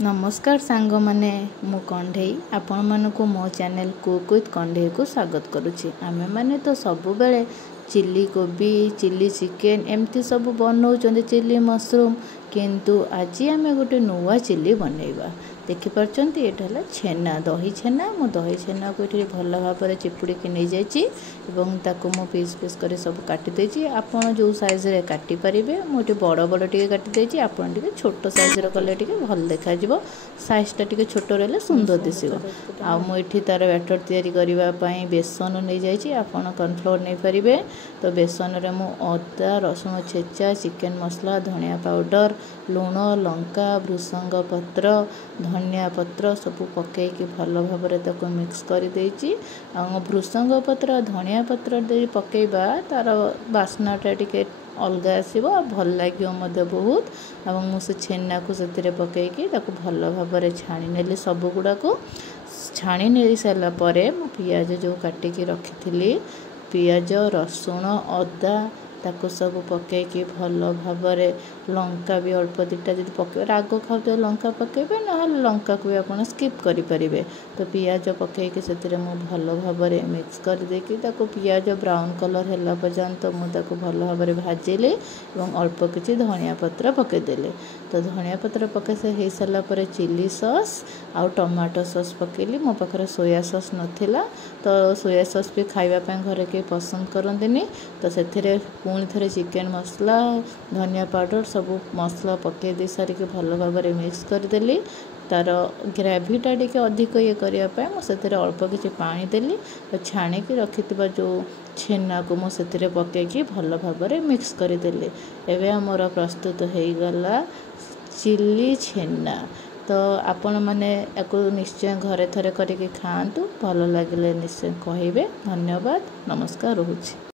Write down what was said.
नमस्कार सांग माने मु कंढई आपण मानक मो चैनल कुक विथ कंढई को स्वागत करुच्ची। आमे माने तो सब बेले चिल्ली कोबी चिल्ली चिकेन एमती सब बनाऊँ चिल्ली मशरूम किंतु आज आमे गोटे नुआ चिल्ली बनैबा। देखिपार्चन ये छेना दही छेना मो दही छेना को ये भल भाव में चिपुड़ी नहीं जाइए मो पीस पीस कर सब काटिदेची। आपड़ जो साइज रे काटी पारिबे मुझे बड़ बड़ टे काटिदेची। आपड़ टे छोट साइज कले भल देखा साइजटा टे छोट रहा सुंदर दिशो। आठी तार बैटर तैयारी करने बेसन नहीं जाइए। आपड़ कॉर्नफ्लोर नहीं पारे तो बेसन रे मु अदा रसुण छेचा चिकेन मसला धनिया पाउडर लुण लंका भृसंग पत्र धनिया पत्र सब पकईकि भल भाव में मिक्स कर भृसंग पत्र धनिया पत्र दे पकेबा तार बास्नाटा टिके अलग आसो भल लगे बहुत। और मुझे छेना को से पकईकि भल भाव में छाणी नेली सब गुड़ाक छाणी नहीं सारापर मु पियाज जो काटिकी रखी पियाज रसुण अदा ताको सब पकईकि भल भाव लंका भी अल्प दुटा जी पके राग खाऊ लंका पकेबे ना लंका को भी आप स्किप करें। तो पियाज पकईकि से भल भाव में मिक्स कर देकी पियाज ब्राउन कलर है पर्यंत मुझे भल भाव में भाजिले और अल्प किसी धनिया पत्र पकईदेले। तो धनिया पत्र पकई से हो सारापर चिली सॉस आउ टमाटो सॉस पकेली। मो पाखे सोया सॉस नाला तो सोया सॉस भी खावाई घरे कहीं पसंद करते तो से पुणी थे चिकेन मसला धनिया पाउडर सब मसला पकई दे सारिक भल भाव में मिक्स करदेली। तार ग्रेवीटा टे अधिक ये करने मुझे अल्प किसी पानी देली और छाणिकी रखि जो छेना को मुझे पकईकि भल भाव में मिक्स करदेली। एवं आमर प्रस्तुत हो गला चिल्ली छेना। तो आपण मैंने निश्चय घरे थरे करके खातु भल लगे निश्चय कहे। धन्यवाद नमस्कार रोची।